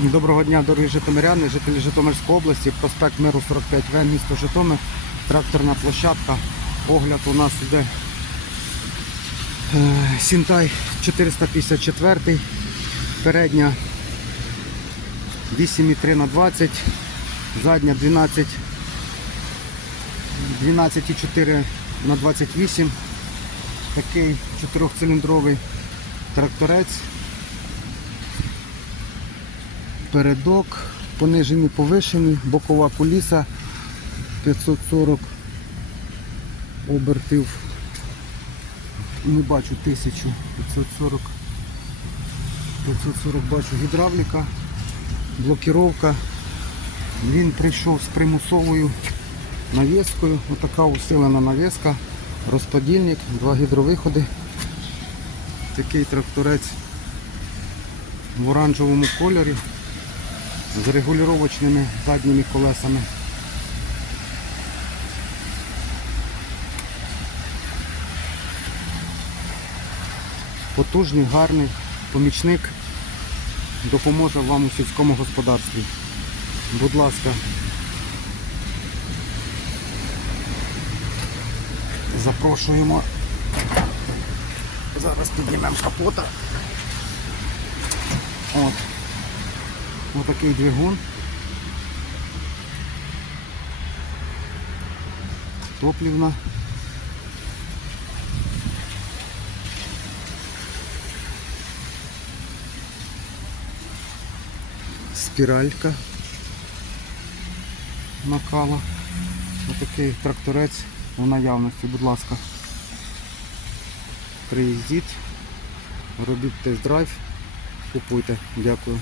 Доброго дня, дорогі житомиряни, жителі Житомирської області, проспект Миру 45В, місто Житомир, тракторна площадка. Огляд у нас іде е, Сінтай 454, передня 8,3 на 20, задня 12, 12,4 на 28. Такий чотирьохциліндровий тракторець. Передок, понижені, повишені, бокова куліса 540 обертів. Не бачу тисячу, 540. 540 бачу гідравліка, блокіровка. Він прийшов з примусовою навіскою. Отака усилена навіска, розподільник, два гідровиходи. Такий тракторець в оранжевому кольорі з регулювачними задніми колесами. Потужний, гарний помічник допоможе вам у сільському господарстві. Будь ласка, запрошуємо. Зараз піднімемо капота. От. Отакий двигун. Топлівна. Спіралька накала. Отакий тракторець у наявності, будь ласка. Приїздіть, робіть тест-драйв, купуйте. Дякую.